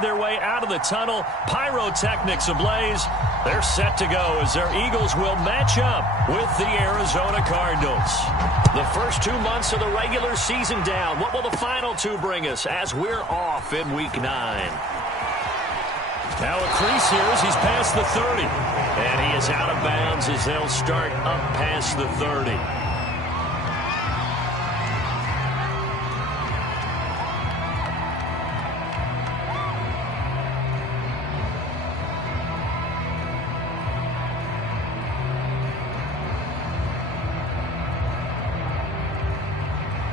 Their way out of the tunnel, pyrotechnics ablaze. They're set to go as their Eagles will match up with the Arizona Cardinals. The first 2 months of the regular season down. What will the final two bring us as we're off in Week 9? Now a crease here as he's past the 30. And he is out of bounds as they'll start up past the 30.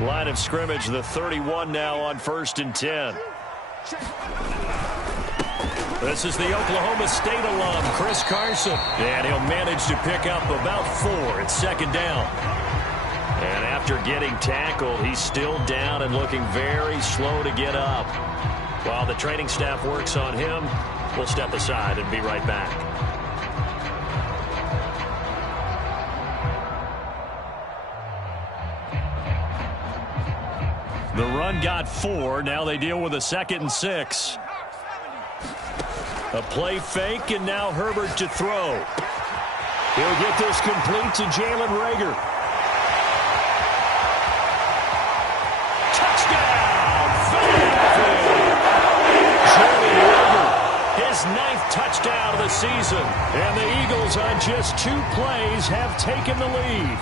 Line of scrimmage, the 31 now on 1st and 10. This is the Oklahoma State alum, Chris Carson. And he'll manage to pick up about 4 at 2nd down. And after getting tackled, he's still down and looking very slow to get up. While the training staff works on him, we'll step aside and be right back. The run got 4. Now they deal with a 2nd and 6. A play fake, and now Herbert to throw. He'll get this complete to Jalen Reagor. Touchdown! Philadelphia! Jalen Reagor, his 9th touchdown of the season. And the Eagles on just 2 plays have taken the lead.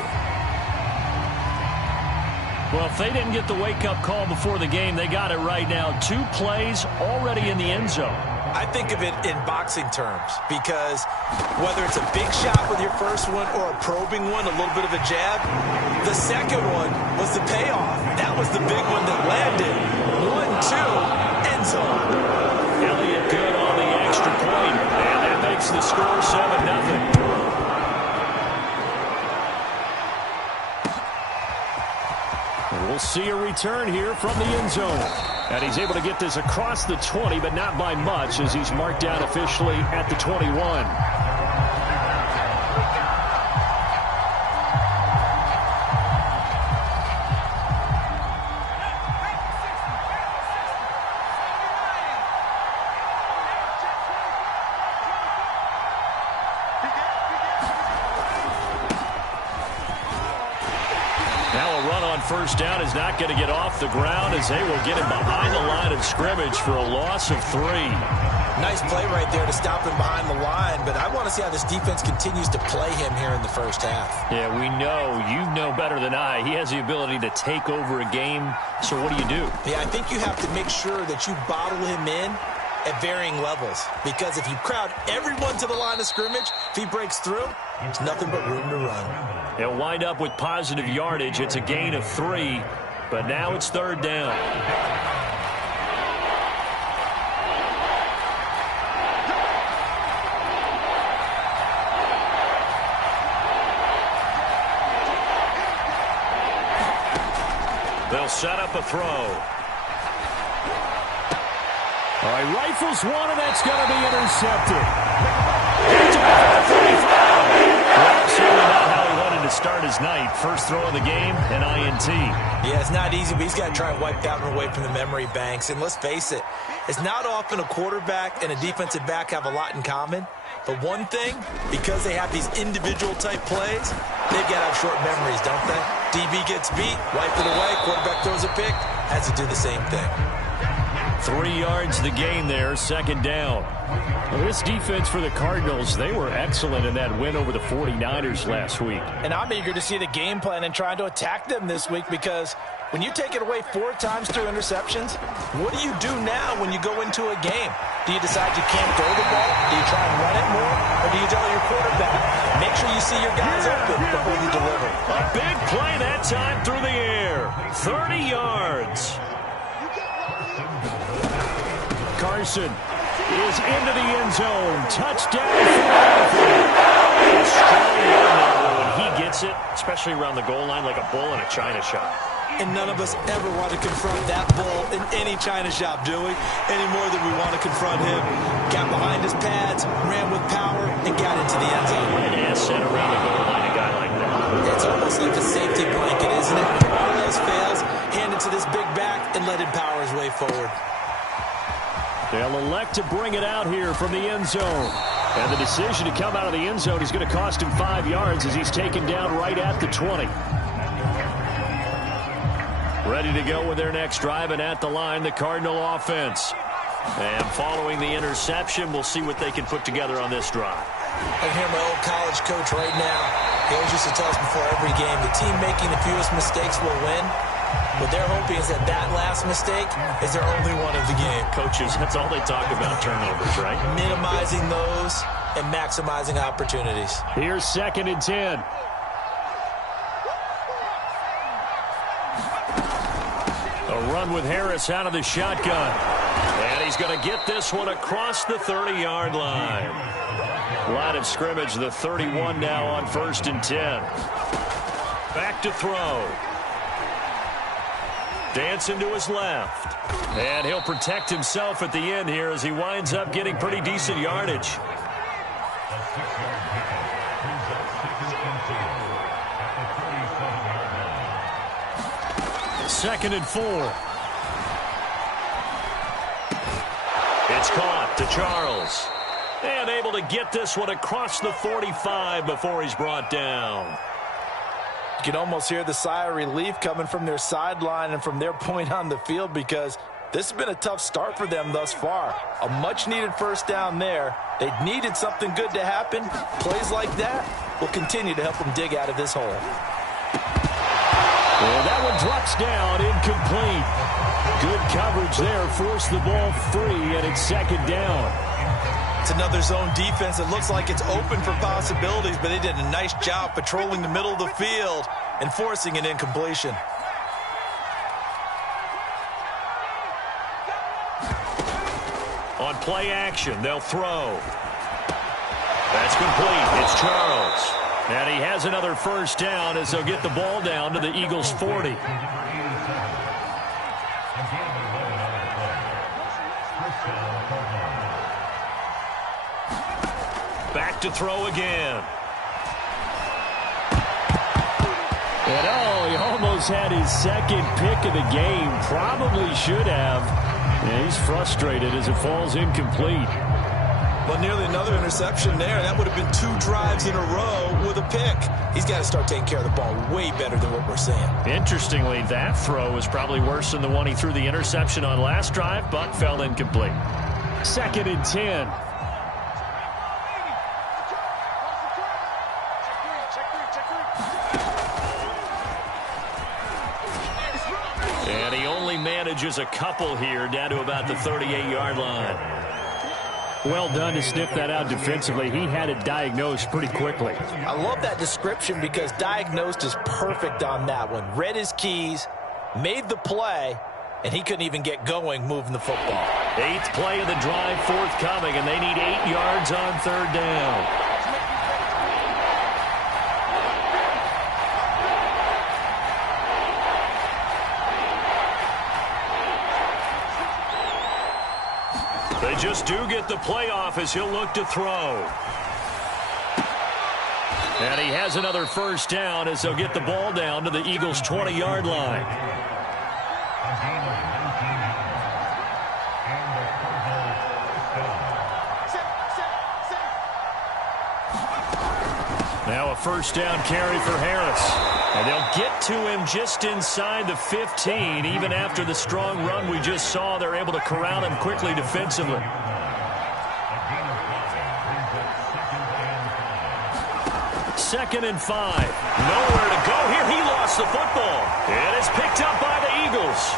Well, if they didn't get the wake-up call before the game, they got it right now. 2 plays already in the end zone. I think of it in boxing terms because whether it's a big shot with your first one or a probing one, a little bit of a jab, the second one was the payoff. That was the big one that landed. 1-2, end zone. Elliott good on the extra point, and that makes the score 7-0. We'll see a return here from the end zone. And he's able to get this across the 20, but not by much as he's marked down officially at the 21. First down is not going to get off the ground as they will get him behind the line of scrimmage for a loss of 3. Nice play right there to stop him behind the line, but I want to see how this defense continues to play him here in the first half. Yeah, we know. You know better than I. He has the ability to take over a game, so what do you do? Yeah, I think you have to make sure that you bottle him in at varying levels, because if you crowd everyone to the line of scrimmage, if he breaks through, it's nothing but room to run. They'll wind up with positive yardage. It's a gain of 3, but now it's 3rd down. They'll set up a throw. All right, rifles one, and that's going to be intercepted. Well, certainly not how he wanted to start his night. First throw of the game, an INT. Yeah, it's not easy, but he's got to try and wipe that one away from the memory banks. And let's face it, it's not often a quarterback and a defensive back have a lot in common. But one thing, because they have these individual type plays, they've got to have short memories, don't they? DB gets beat, wipe it away, quarterback throws a pick, has to do the same thing. 3 yards the gain there, 2nd down. Well, this defense for the Cardinals, they were excellent in that win over the 49ers last week. And I'm eager to see the game plan and trying to attack them this week, because when you take it away 4 times through interceptions, what do you do now when you go into a game? Do you decide you can't throw the ball? Do you try and run it more? Or do you tell your quarterback, make sure you see your guys open before you deliver? A big play that time through the air. 30 yards. Carson is into the end zone. Touchdown, Philadelphia. A strong run when he gets it, especially around the goal line like a bull in a china shop. And none of us ever want to confront that bull in any china shop, do we? Any more than we want to confront him. Got behind his pads, ran with power, and got into the end zone. An asset around the goal line, a guy like that. It's almost like a safety blanket, isn't it? When all else fails, hand it to this big back and let him power his way forward. They'll elect to bring it out here from the end zone. And the decision to come out of the end zone is going to cost him 5 yards as he's taken down right at the 20. Ready to go with their next drive, and at the line, the Cardinal offense. And following the interception, we'll see what they can put together on this drive. I hear my old college coach right now. He always used to tell us before every game, the team making the fewest mistakes will win. What they're hoping is that that last mistake is their only one of the game. Coaches, that's all they talk about, turnovers, right? Minimizing those and maximizing opportunities. Here's 2nd and 10. A run with Harris out of the shotgun. And he's going to get this one across the 30-yard line. Line of scrimmage, the 31 now on 1st and 10. Back to throw. Dancing to his left. And he'll protect himself at the end here as he winds up getting pretty decent yardage. Second and 4. It's caught to Charles. And able to get this one across the 45 before he's brought down. You can almost hear the sigh of relief coming from their sideline and from their point on the field, because this has been a tough start for them thus far. A much-needed first down there. They needed something good to happen. Plays like that will continue to help them dig out of this hole. Well, that one drops down, incomplete. Good coverage there, forced the ball free, and it's 2nd down. It's another zone defense that looks like it's open for possibilities, but they did a nice job patrolling the middle of the field and forcing an incompletion. On play action, they'll throw. That's complete. It's Charles. And he has another first down as they'll get the ball down to the Eagles' 40. Back to throw again. And he almost had his 2nd pick of the game. Probably should have. And he's frustrated as it falls incomplete. Well, nearly another interception there. That would have been 2 drives in a row with a pick. He's got to start taking care of the ball way better than what we're seeing. Interestingly, that throw was probably worse than the one he threw the interception on last drive, but fell incomplete. 2nd and 10. And he only manages a couple here, down to about the 38-yard line. Well done to sniff that out defensively. He had it diagnosed pretty quickly. I love that description, because diagnosed is perfect on that one. Read his keys, made the play, and he couldn't even get going moving the football. 8th play of the drive forthcoming, and they need 8 yards on 3rd down. They just do get the playoff as he'll look to throw. And he has another first down as they'll get the ball down to the Eagles' 20-yard line. Now a first down carry for Harris. And they'll get to him just inside the 15. Even after the strong run we just saw, they're able to corral him quickly defensively. Second and 5. Nowhere to go here. He lost the football. And it's picked up by the Eagles.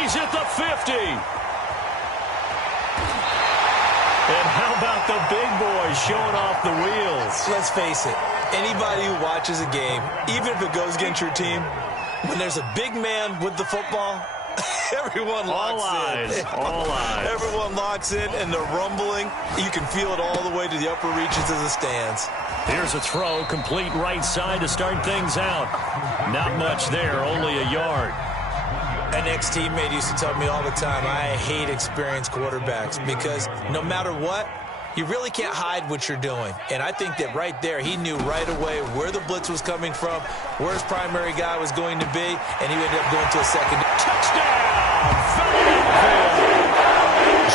He's at the 50. And how about the big boys showing off the wheels? Let's face it, anybody who watches a game, even if it goes against your team, when there's a big man with the football, everyone locks in. All eyes. Everyone locks in, and the rumbling, you can feel it all the way to the upper reaches of the stands. Here's a throw, complete right side to start things out. Not much there, only a yard. An ex-teammate used to tell me all the time, I hate experienced quarterbacks, because no matter what, you really can't hide what you're doing. And I think that right there, he knew right away where the blitz was coming from, where his primary guy was going to be, and he ended up going to a second. Touchdown! Philadelphia!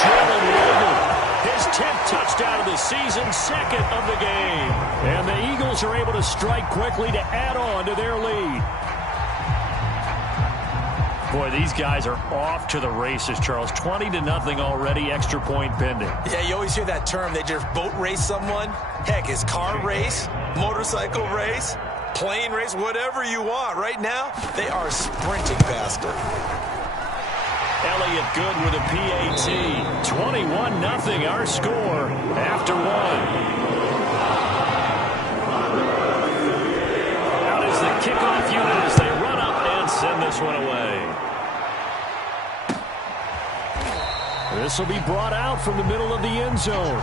Jalen Reagor. His 10th touchdown of the season, second of the game. And the Eagles are able to strike quickly to add on to their lead. Boy, these guys are off to the races, Charles. 20-0 already, extra point pending. Yeah, you always hear that term. They just boat race someone. Heck, it's car race, motorcycle race, plane race, whatever you want. Right now, they are sprinting faster. Elliott good with a PAT. 21-0 our score after one. Out is the kickoff unit as they run up and send this one away. This will be brought out from the middle of the end zone.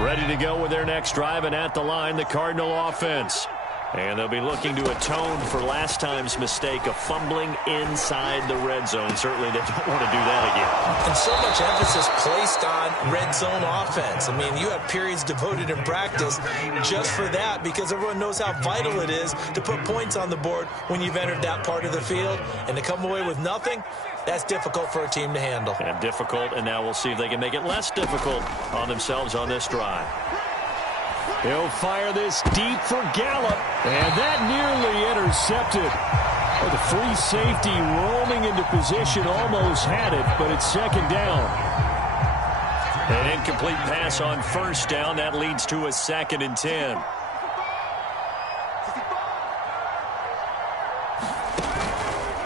Ready to go with their next drive, and at the line, the Cardinal offense. And they'll be looking to atone for last time's mistake of fumbling inside the red zone. Certainly they don't want to do that again. And so much emphasis placed on red zone offense. I mean, you have periods devoted in practice just for that because everyone knows how vital it is to put points on the board when you've entered that part of the field. And to come away with nothing, that's difficult for a team to handle. And difficult, and now we'll see if they can make it less difficult on themselves on this drive. He'll fire this deep for Gallup, and that nearly intercepted. Oh, the free safety roaming into position almost had it, but it's second down. An incomplete pass on first down. That leads to a 2nd and 10.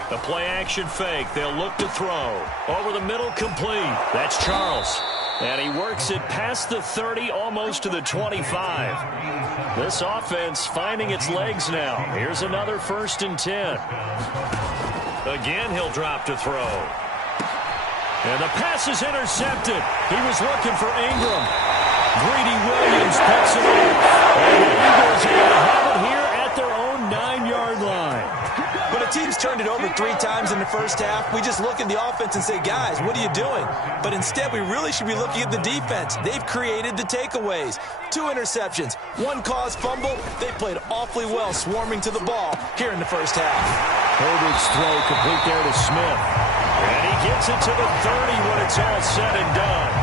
The play-action fake. They'll look to throw. Over the middle, complete. That's Charles. And he works it past the 30, almost to the 25. This offense finding its legs now. Here's another 1st and 10. Again, he'll drop to throw. And the pass is intercepted. He was looking for Ingram. Greedy Williams picks it off. And the Eagles are going to have it here at their own 9-yard line. When a team's turned it over 3 times in the first half, we just look at the offense and say, guys, what are you doing? But instead, we really should be looking at the defense. They've created the takeaways. 2 interceptions, 1 caused fumble. They played awfully well swarming to the ball here in the first half. Herbert's throw complete there to Smith. And he gets it to the 30 when it's all said and done.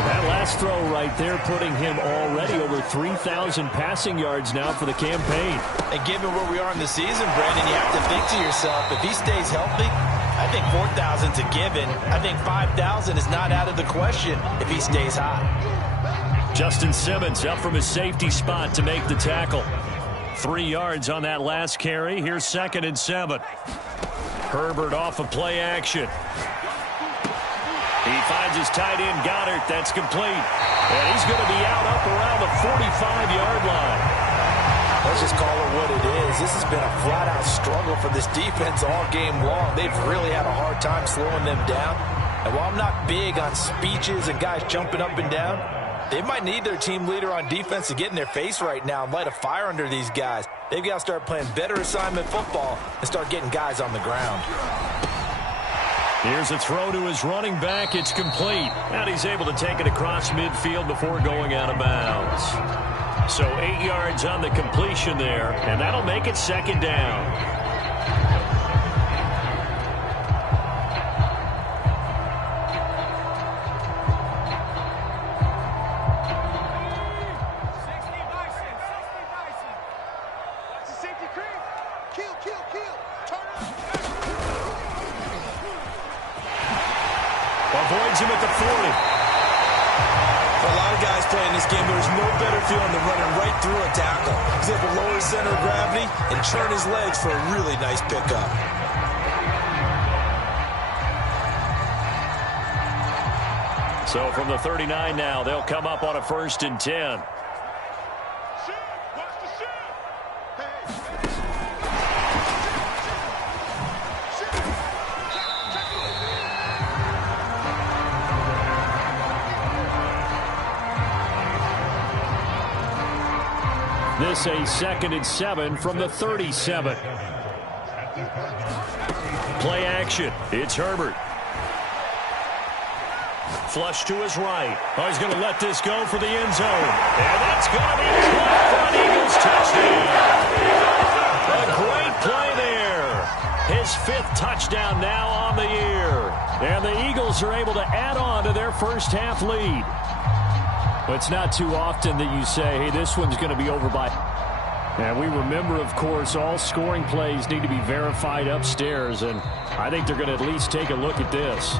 That last throw right there putting him already over 3,000 passing yards now for the campaign. And given where we are in the season, Brandon, you have to think to yourself, if he stays healthy, I think 4,000's a given. I think 5,000 is not out of the question if he stays hot. Justin Simmons up from his safety spot to make the tackle. 3 yards on that last carry. Here's 2nd and 7. Herbert off of play action. He finds his tight end, Goddard. That's complete. And he's going to be out up around the 45-yard line. Let's just call it what it is. This has been a flat-out struggle for this defense all game long. They've really had a hard time slowing them down. And while I'm not big on speeches and guys jumping up and down, they might need their team leader on defense to get in their face right now and light a fire under these guys. They've got to start playing better assignment football and start getting guys on the ground. Here's a throw to his running back. It's complete. And he's able to take it across midfield before going out of bounds. So 8 yards on the completion there, and that'll make it 2nd down. Avoids him at the 40. For a lot of guys playing this game, there's no better feeling than running right through a tackle. He's able to lower his center of gravity and turn his legs for a really nice pickup. So from the 39 now, they'll come up on a 1st and 10. This a 2nd and 7 from the 37. Play action. It's Herbert. Flush to his right. Oh, he's going to let this go for the end zone. And that's going to be caught for an Eagles touchdown. A great play there. His 5th touchdown now on the year. And the Eagles are able to add on to their first half lead. But it's not too often that you say, hey, this one's going to be over by... And we remember, of course, all scoring plays need to be verified upstairs, and I think they're going to at least take a look at this.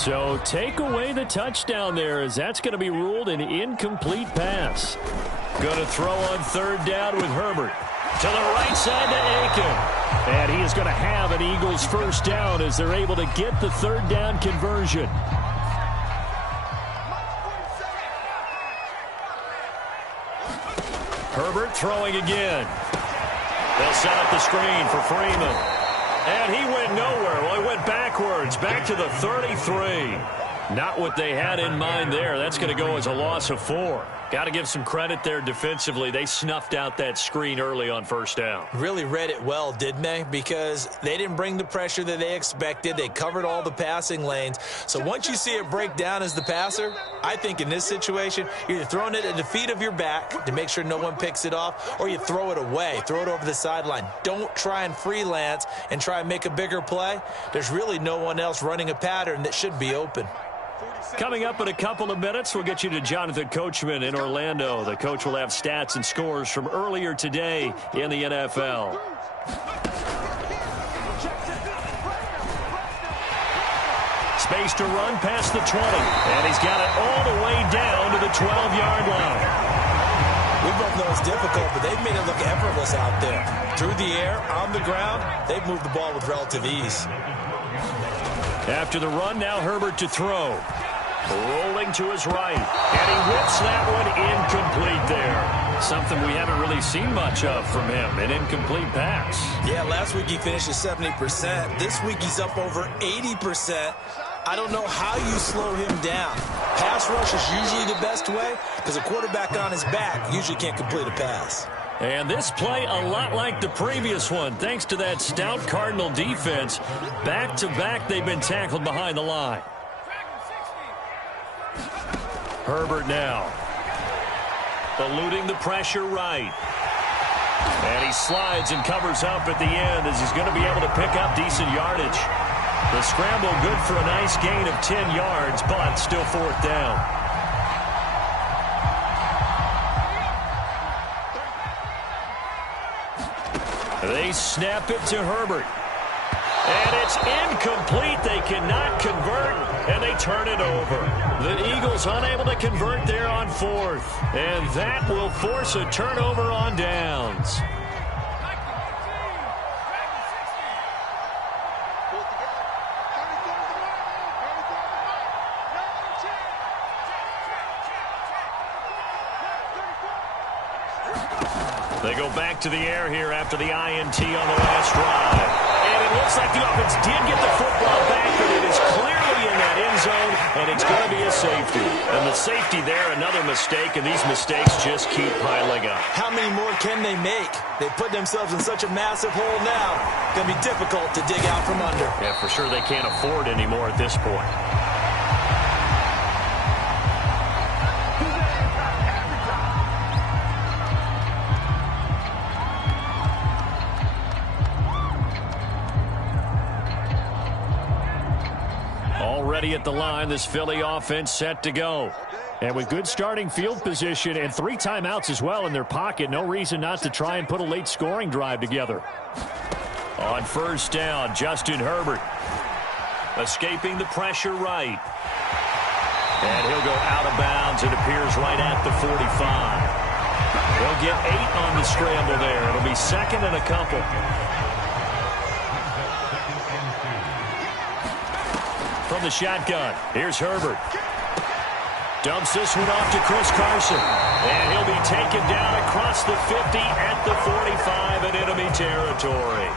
So take away the touchdown there, as that's going to be ruled an incomplete pass. Going to throw on 3rd down with Herbert. To the right side to Aiken. And he is going to have an Eagles first down as they're able to get the 3rd down conversion. Herbert throwing again. They'll set up the screen for Freeman. And he went nowhere. Well, he went backwards, back to the 33. Not what they had in mind there. That's going to go as a loss of 4. Got to give some credit there defensively. They snuffed out that screen early on 1st down. Really read it well, didn't they? Because they didn't bring the pressure that they expected. They covered all the passing lanes. So once you see it break down as the passer, I think in this situation, you're either throwing it at the feet of your back to make sure no one picks it off, or you throw it away, throw it over the sideline. Don't try and freelance and try and make a bigger play. There's really no one else running a pattern that should be open. Coming up in a couple of minutes, we'll get you to Jonathan Coachman in Orlando. The coach will have stats and scores from earlier today in the NFL. Space to run past the 20. And he's got it all the way down to the 12-yard line. We both know it's difficult, but they've made it look effortless out there. Through the air, on the ground, they've moved the ball with relative ease. After the run, now Herbert to throw. Rolling to his right. And he whips that one incomplete there. Something we haven't really seen much of from him, an incomplete pass. Yeah, last week he finished at 70%. This week he's up over 80%. I don't know how you slow him down. Pass rush is usually the best way because a quarterback on his back usually can't complete a pass. And this play a lot like the previous one, thanks to that stout Cardinal defense. Back-to-back, they've been tackled behind the line. Herbert now. Eluding the pressure right. And he slides and covers up at the end as he's going to be able to pick up decent yardage. The scramble good for a nice gain of 10 yards, but still 4th down. They snap it to Herbert. And it's incomplete. They cannot convert, and they turn it over. The Eagles unable to convert there on 4th. And that will force a turnover on downs. They go back to the air here after the INT on the last drive. And it looks like the offense did get the football back, but it is clearly in that end zone, and it's going to be a safety. And the safety there, another mistake, and these mistakes just keep piling up. How many more can they make? They put themselves in such a massive hole now. It's going to be difficult to dig out from under. Yeah, for sure they can't afford anymore at this point. Already at the line, this Philly offense set to go. And with good starting field position and 3 timeouts as well in their pocket, no reason not to try and put a late scoring drive together. On 1st down, Justin Herbert escaping the pressure right. And he'll go out of bounds. It appears right at the 45. They'll get 8 on the scramble there. It'll be 2nd and a couple. From the shotgun, here's Herbert. Dumps this one off to Chris Carson. And he'll be taken down across the 50 at the 45 in enemy territory.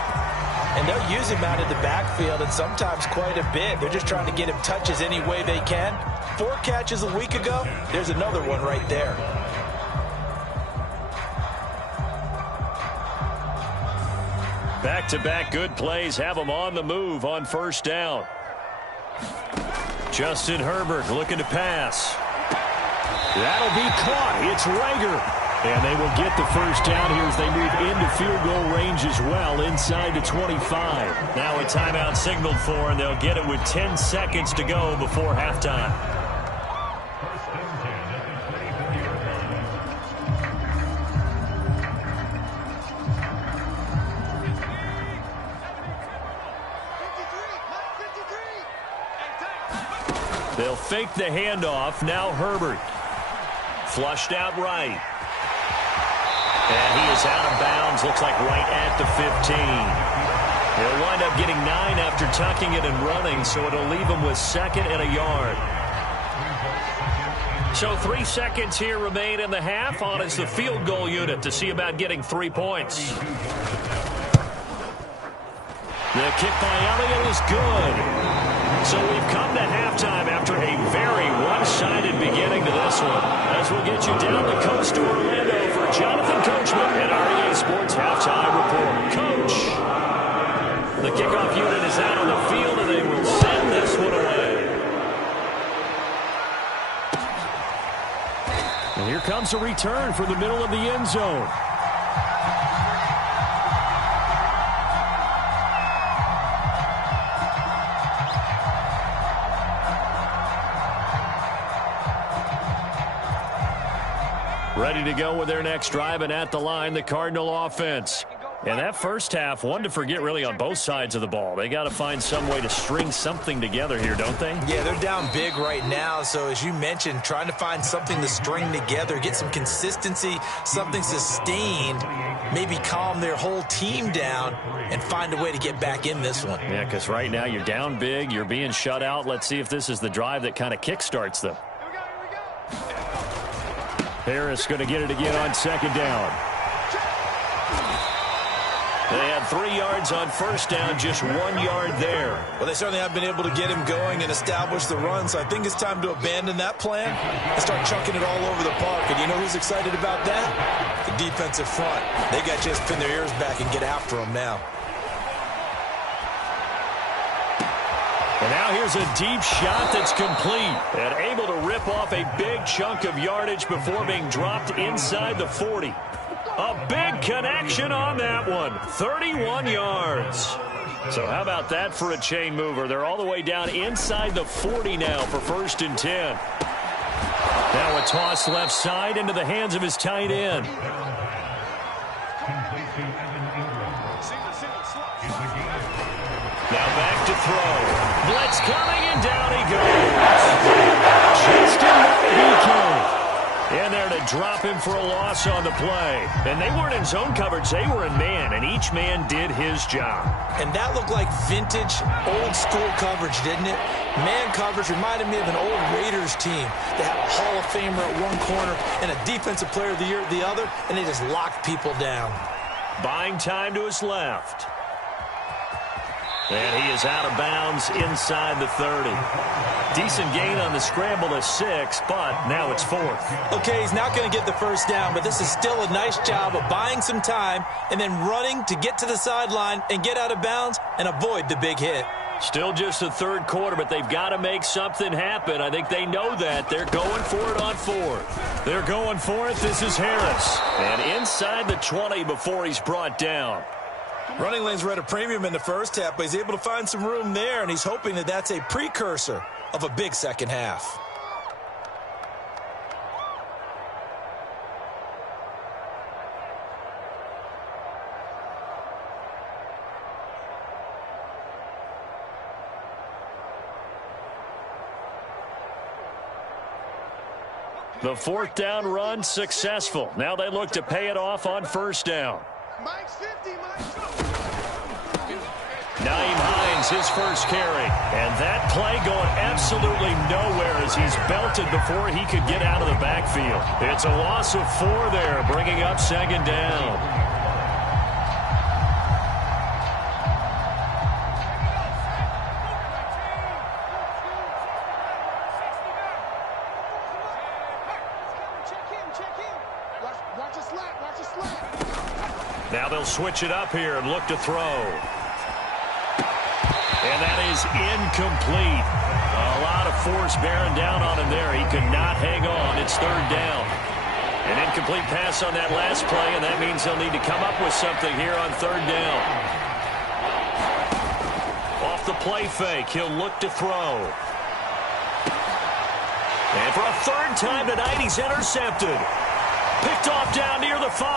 And they'll use him out of the backfield, and sometimes quite a bit. They're just trying to get him touches any way they can. 4 catches a week ago, there's another one right there. Back-to-back good plays have them on the move on first down. Justin Herbert looking to pass. That'll be caught. It's Rager. And they will get the first down here as they move into field goal range as well, inside the 25. Now a timeout signaled for, and they'll get it with 10 seconds to go before halftime. They'll fake the handoff. Now Herbert. Flushed out right. And he is out of bounds, looks like right at the 15. He'll wind up getting 9 after tucking it and running, so it'll leave him with 2nd and a yard. So 3 seconds here remain in the half. On is the field goal unit to see about getting 3 points. The kick by Elliott is good. So we've come to halftime after a very one-sided beginning to this one. As we'll get you down the coast to Orlando for Jonathan Coachman and our EA Sports Halftime Report. Coach, the kickoff unit is out on the field, and they will send this one away. And here comes a return from the middle of the end zone. Ready to go with their next drive, and at the line, the Cardinal offense. And that first half, one to forget really on both sides of the ball. They got to find some way to string something together here, don't they? Yeah, they're down big right now. So as you mentioned, trying to find something to string together, get some consistency, something sustained, maybe calm their whole team down and find a way to get back in this one. Yeah, because right now you're down big, you're being shut out. Let's see if this is the drive that kind of kickstarts them. Harris going to get it again on 2nd down. They had 3 yards on first down, just 1 yard there. Well, they certainly have been able to get him going and establish the run, so I think it's time to abandon that plan and start chucking it all over the park. And you know who's excited about that? The defensive front. They got to just pin their ears back and get after him now. And now here's a deep shot that's complete and able to rip off a big chunk of yardage before being dropped inside the 40. A big connection on that one. 31 yards. So how about that for a chain mover? They're all the way down inside the 40 now for 1st and 10. Now a toss left side into the hands of his tight end. Now back to throw. Blitz coming, and down he goes. Just enough DK. In there to drop him for a loss on the play. And they weren't in zone coverage. They were in man, and each man did his job. And that looked like vintage, old-school coverage, didn't it? Man coverage reminded me of an old Raiders team. They had a Hall of Famer at one corner and a Defensive Player of the Year at the other, and they just locked people down. Buying time to his left. And he is out of bounds inside the 30. Decent gain on the scramble to 6, but now it's 4th. Okay, he's not going to get the first down, but this is still a nice job of buying some time and then running to get to the sideline and get out of bounds and avoid the big hit. Still just the 3rd quarter, but they've got to make something happen. I think they know that. They're going for it on 4th. They're going for it. This is Harris. And inside the 20 before he's brought down. Running lanes were at a premium in the first half, but he's able to find some room there, and he's hoping that that's a precursor of a big second half. The 4th down run successful. Now they look to pay it off on 1st down. Nyheim Hines, his first carry. And that play going absolutely nowhere as he's belted before he could get out of the backfield. It's a loss of 4 there, bringing up 2nd down. Now they'll switch it up here and look to throw. And that is incomplete. A lot of force bearing down on him there. He could not hang on. It's third down. An incomplete pass on that last play, and that means he'll need to come up with something here on third down. Off the play fake, he'll look to throw. And for a third time tonight, he's intercepted. Picked off down near the 5.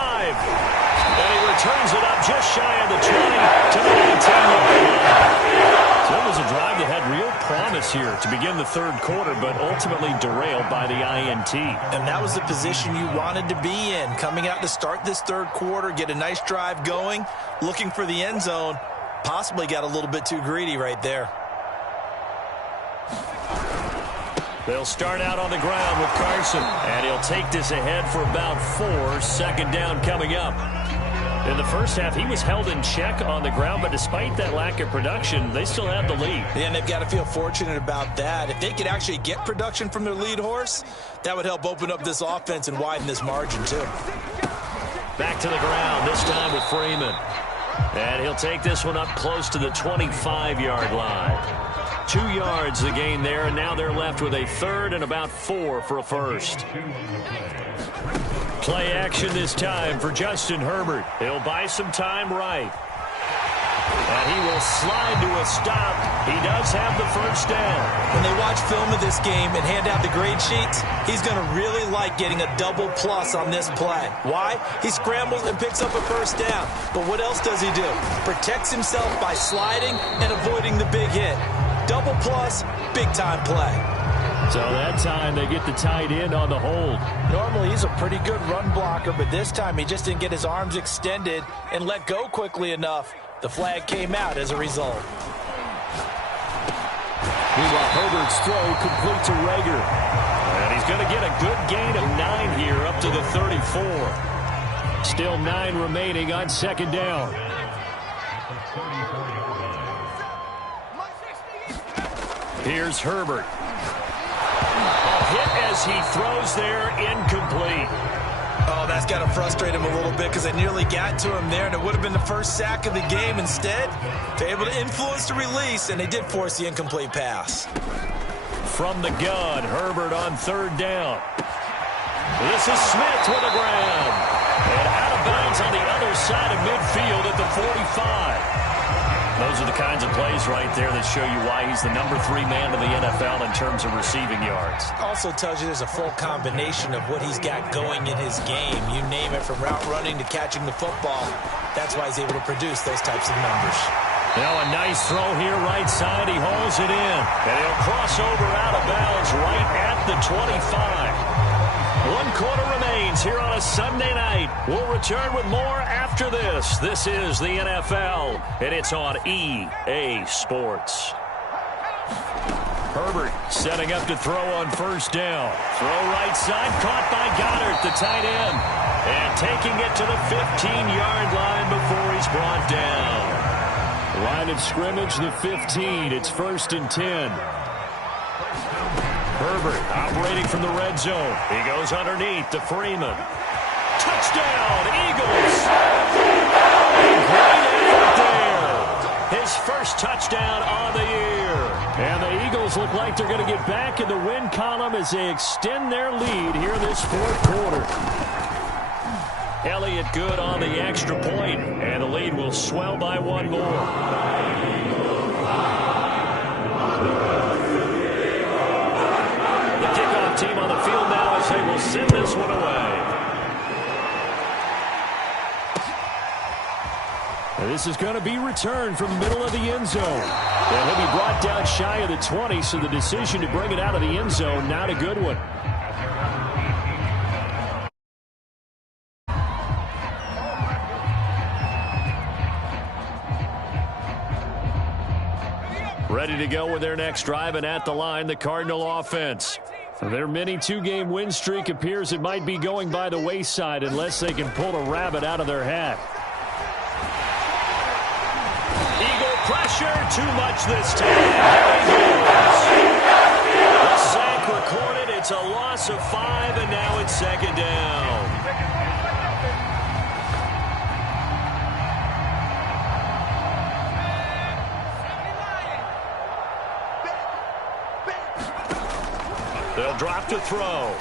And he returns it up just shy of the 20 to the 19-yard line. So it was a drive that had real promise here to begin the third quarter, but ultimately derailed by the INT. And that was the position you wanted to be in, coming out to start this third quarter, get a nice drive going, looking for the end zone. Possibly got a little bit too greedy right there. They'll start out on the ground with Carson, and he'll take this ahead for about 4. Second down coming up. In the first half, he was held in check on the ground, but despite that lack of production, they still have the lead. And they've got to feel fortunate about that. If they could actually get production from their lead horse, that would help open up this offense and widen this margin, too. Back to the ground, this time with Freeman. And he'll take this one up close to the 25-yard line. 2 yards the gain there, and now they're left with a third and about 4 for a first. Play action this time for Justin Herbert. He'll buy some time right. And he will slide to a stop. He does have the first down. When they watch film of this game and hand out the grade sheets, he's going to really like getting a double plus on this play. Why? He scrambles and picks up a first down. But what else does he do? Protects himself by sliding and avoiding the big hit. Double plus, big-time play. So that time they get the tight end on the hold. Normally he's a pretty good run blocker, but this time he just didn't get his arms extended and let go quickly enough. The flag came out as a result. Meanwhile, Herbert's throw complete to Rager. And he's going to get a good gain of 9 here up to the 34. Still 9 remaining on second down. Here's Herbert. A hit as he throws there, incomplete. Oh, that's got to frustrate him a little bit because they nearly got to him there, and it would have been the first sack of the game. Instead, they're able to influence the release, and they did force the incomplete pass. From the gun, Herbert on third down. This is Smith with a grab. And out of bounds on the other side of midfield at the 45. Those are the kinds of plays right there that show you why he's the number 3 man in the NFL in terms of receiving yards. Also tells you there's a full combination of what he's got going in his game. You name it, from route running to catching the football. That's why he's able to produce those types of numbers. Now a nice throw here right side. He hauls it in. And he'll cross over out of bounds right at the 25. 1 quarter remains here on a Sunday night. We'll return with more after this. This is the NFL, and it's on EA Sports. Herbert setting up to throw on first down. Throw right side, caught by Goddard, the tight end. And taking it to the 15-yard line before he's brought down. Line of scrimmage, the 15. It's 1st and 10. Herbert operating from the red zone. He goes underneath to Freeman. Touchdown, Eagles! Great effort there. His first touchdown on the year. And the Eagles look like they're going to get back in the win column as they extend their lead here this fourth quarter. Elliott good on the extra point, and the lead will swell by 1 more. Team on the field now as they will send this one away. And this is going to be returned from the middle of the end zone. And he'll be brought down shy of the 20, so the decision to bring it out of the end zone, not a good one. Ready to go with their next drive, and at the line, the Cardinal offense. Their mini 2-game win streak appears it might be going by the wayside unless they can pull a rabbit out of their hat. Eagle pressure, too much this time. The sack recorded, it's a loss of 5, and now it's second down. They'll drop to throw.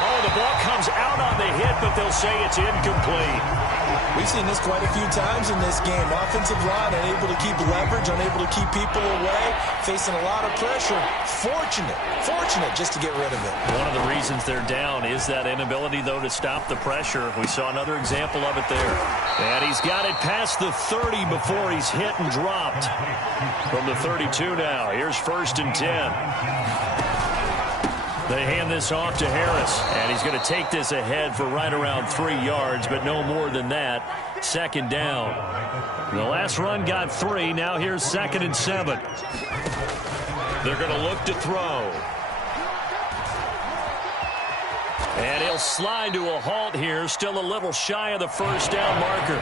Oh, the ball comes out on the hit, but they'll say it's incomplete. We've seen this quite a few times in this game. Offensive line unable to keep leverage, unable to keep people away, facing a lot of pressure. Fortunate just to get rid of it. One of the reasons they're down is that inability, though, to stop the pressure. We saw another example of it there. And he's got it past the 30 before he's hit and dropped. From the 32 now, here's 1st and 10. They hand this off to Harris, and he's going to take this ahead for right around 3 yards, but no more than that. 2nd down. The last run got 3. Now here's 2nd and 7. They're going to look to throw. And he'll slide to a halt here, still a little shy of the 1st down marker.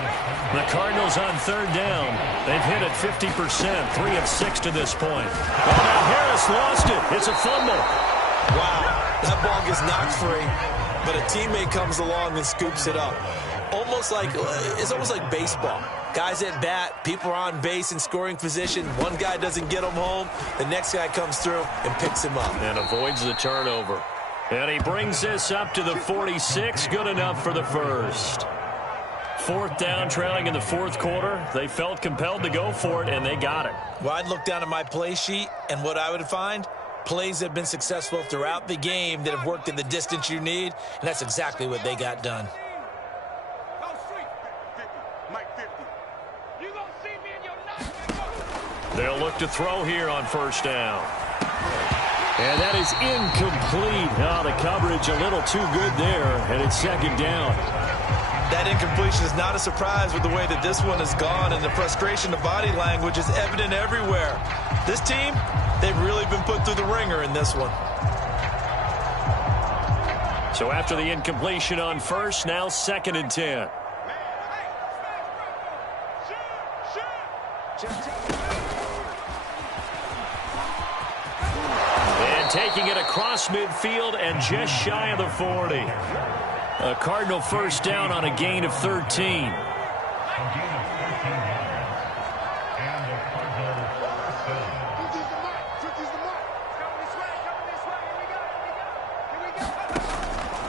The Cardinals on 3rd down. They've hit it 50%, 3 of 6 to this point. Oh, now Harris lost it. It's a fumble. Wow, that ball gets knocked free, but a teammate comes along and scoops it up. It's almost like baseball. Guys at bat, people are on base in scoring position. One guy doesn't get him home. The next guy comes through and picks him up. And avoids the turnover. And he brings this up to the 46. Good enough for the 1st. 4th down, trailing in the 4th quarter. They felt compelled to go for it, and they got it. Well, I'd look down at my play sheet, and what I would find, plays have been successful throughout the game that have worked in the distance you need, and that's exactly what they got done. They'll look to throw here on 1st down. And that is incomplete. Oh, the coverage a little too good there, and it's 2nd down. That incompletion is not a surprise with the way that this one has gone, and the frustration of body language is evident everywhere. This team, they've really been put through the ringer in this one. So after the incompletion on 1st, now 2nd and 10. And taking it across midfield and just shy of the 40. A Cardinal 1st down on a gain of 13.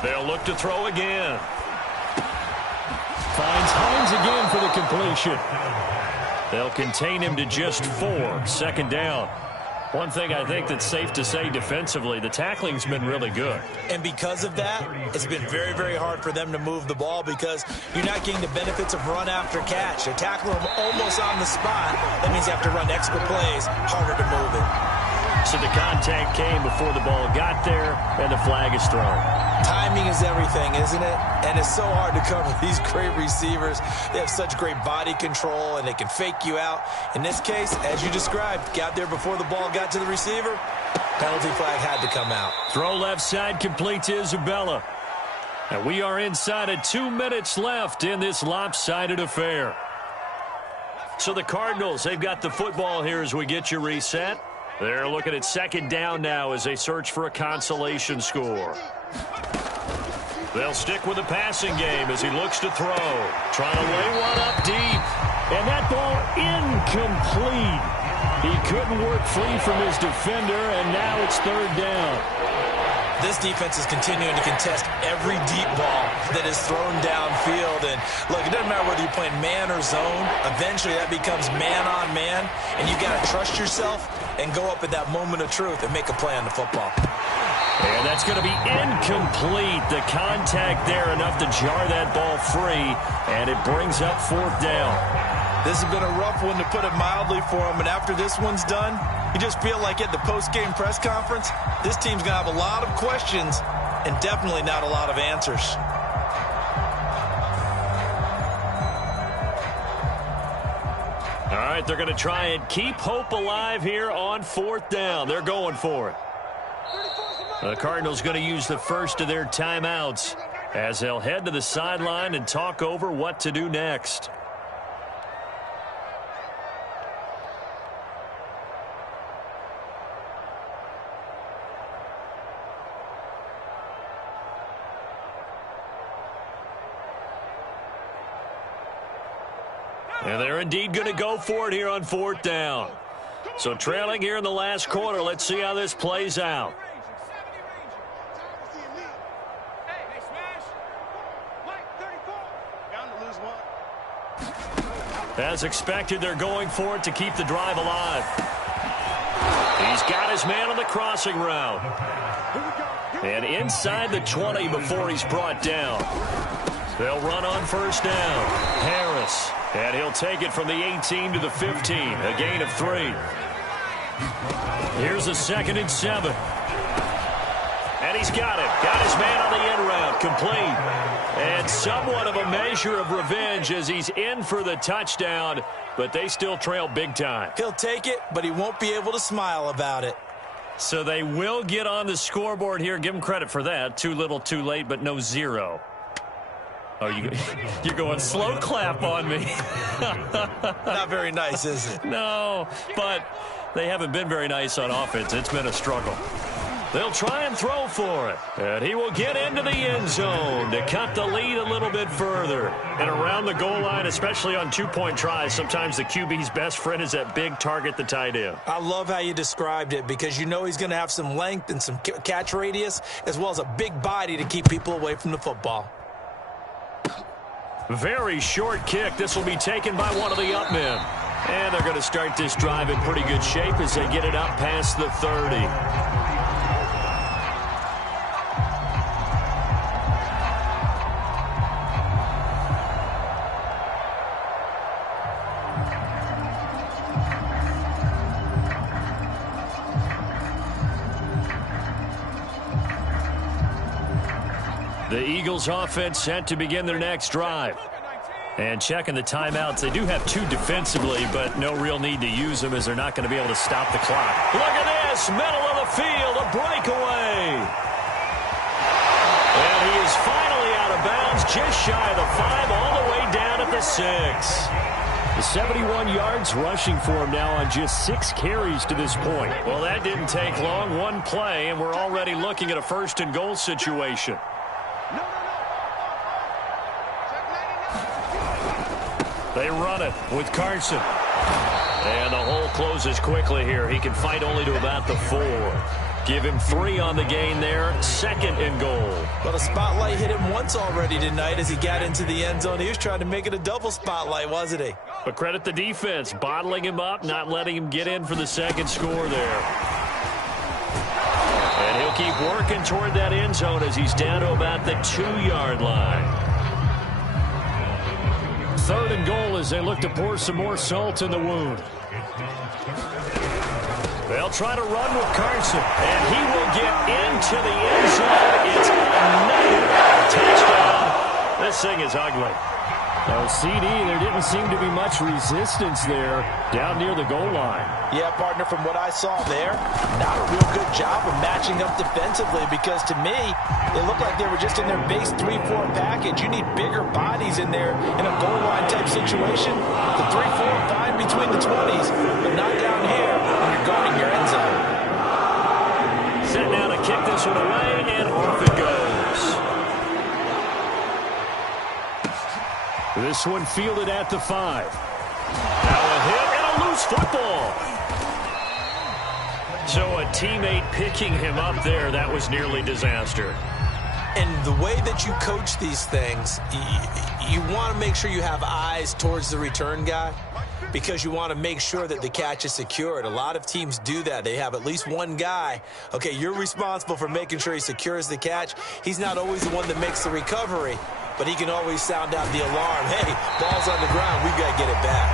They'll look to throw again. Finds Hines again for the completion. They'll contain him to just 4. 2nd down. One thing I think that's safe to say defensively, the tackling's been really good. And because of that, it's been very, very hard for them to move the ball because you're not getting the benefits of run after catch. They're tackling them almost on the spot. That means you have to run extra plays, harder to move it. So the contact came before the ball got there, and the flag is thrown. Timing is everything, isn't it? And it's so hard to cover these great receivers. They have such great body control, and they can fake you out. In this case, as you described, got there before the ball got to the receiver. Penalty flag had to come out. Throw left side complete to Isabella. And we are inside of 2 minutes left in this lopsided affair. So the Cardinals, they've got the football here as we get you reset. They're looking at 2nd down now as they search for a consolation score. They'll stick with the passing game as he looks to throw. Trying to lay one up deep. And that ball incomplete. He couldn't work free from his defender, and now it's 3rd down. This defense is continuing to contest every deep ball that is thrown downfield. And look, it doesn't matter whether you're playing man or zone. Eventually that becomes man on man, and you got to trust yourself and go up at that moment of truth and make a play on the football. And that's going to be incomplete. The contact there enough to jar that ball free, and it brings up 4th down. This has been a rough one, to put it mildly, for him. And after this one's done, you just feel like at the post-game press conference, this team's going to have a lot of questions and definitely not a lot of answers. All right, they're going to try and keep hope alive here on 4th down. They're going for it. The Cardinals going to use the first of their timeouts as they'll head to the sideline and talk over what to do next. And they're indeed going to go for it here on 4th down. So trailing here in the last quarter. Let's see how this plays out. As expected, they're going for it to keep the drive alive. He's got his man on the crossing route. And inside the 20 before he's brought down. They'll run on first down. Harris. And he'll take it from the 18 to the 15. A gain of 3. Here's a 2nd and 7. And he's got it. Got his man on the end route. Complete. And somewhat of a measure of revenge as he's in for the touchdown. But they still trail big time. He'll take it, but he won't be able to smile about it. So they will get on the scoreboard here. Give him credit for that. Too little, too late, but no 0. Oh, you're going slow clap on me. Not very nice, is it? No, but they haven't been very nice on offense. It's been a struggle. They'll try and throw for it. And he will get into the end zone to cut the lead a little bit further. And around the goal line, especially on 2-point tries, sometimes the QB's best friend is that big target, the tight end. I love how you described it because you know he's going to have some length and some catch radius as well as a big body to keep people away from the football. Very short kick. This will be taken by one of the up men. And they're going to start this drive in pretty good shape as they get it up past the 30. The Eagles offense set to begin their next drive. And checking the timeouts, they do have 2 defensively, but no real need to use them as they're not going to be able to stop the clock. Look at this, middle of the field, a breakaway. And he is finally out of bounds, just shy of the 5, all the way down at the 6. The 71 yards rushing for him now on just 6 carries to this point. Well, that didn't take long, 1 play, and we're already looking at a 1st and goal situation. They run it with Carson. And the hole closes quickly here. He can fight only to about the 4. Give him 3 on the gain there. 2nd and goal. Well, the spotlight hit him once already tonight as he got into the end zone. He was trying to make it a double spotlight, wasn't he? But credit the defense. Bottling him up, not letting him get in for the 2nd score there. And he'll keep working toward that end zone as he's down to about the 2-yard line. 3rd and goal as they look to pour some more salt in the wound. They'll try to run with Carson, and he will get into the end zone. It's another touchdown. This thing is ugly. Oh, CD, there didn't seem to be much resistance there down near the goal line. Yeah, partner, from what I saw there, not a real good job of matching up defensively because to me, it looked like they were just in their base 3-4 package. You need bigger bodies in there in a goal line type situation. The 3-4 fine between the 20s, but not down here when you're guarding your end zone. Set now to kick this one away, and off it goes. This one fielded at the 5. Now a hit and a loose football. So a teammate picking him up there, that was nearly disaster. And the way that you coach these things, you want to make sure you have eyes towards the return guy because you want to make sure that the catch is secured. A lot of teams do that. They have at least one guy. Okay, you're responsible for making sure he secures the catch. He's not always the one that makes the recovery, but he can always sound out the alarm. Hey, ball's on the ground. We've got to get it back.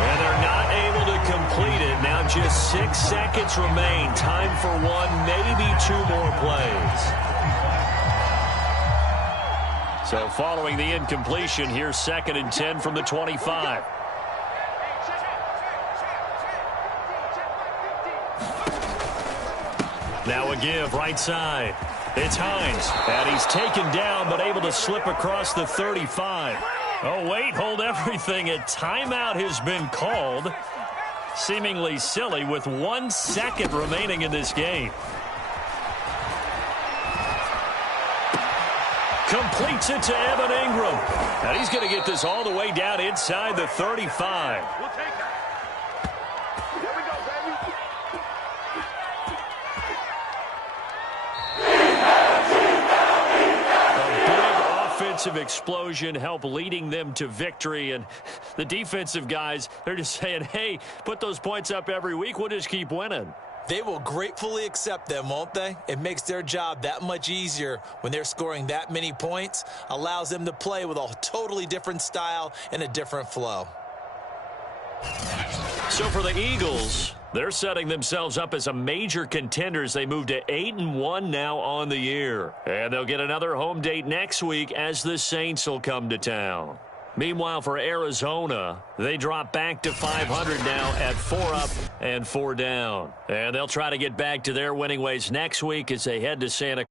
And they're not able to complete it. Now just 6 seconds remain. Time for 1, maybe 2 more plays. So following the incompletion, here's 2nd and 10 from the 25. Now a give right side. It's Hines, and he's taken down but able to slip across the 35. Oh, wait, hold everything. A timeout has been called. Seemingly silly with 1 second remaining in this game. Completes it to Evan Ingram. And he's going to get this all the way down inside the 35. We'll take that. Here we go, baby. offensive explosion help leading them to victory. And the defensive guys, they're just saying, hey, put those points up every week. We'll just keep winning. They will gratefully accept them, won't they? It makes their job that much easier when they're scoring that many points. Allows them to play with a totally different style and a different flow. So for the Eagles, they're setting themselves up as a major contender as they move to 8-1 now on the year. And they'll get another home date next week as the Saints will come to town. Meanwhile, for Arizona, they drop back to 500 now at 4 up and 4 down. And they'll try to get back to their winning ways next week as they head to Santa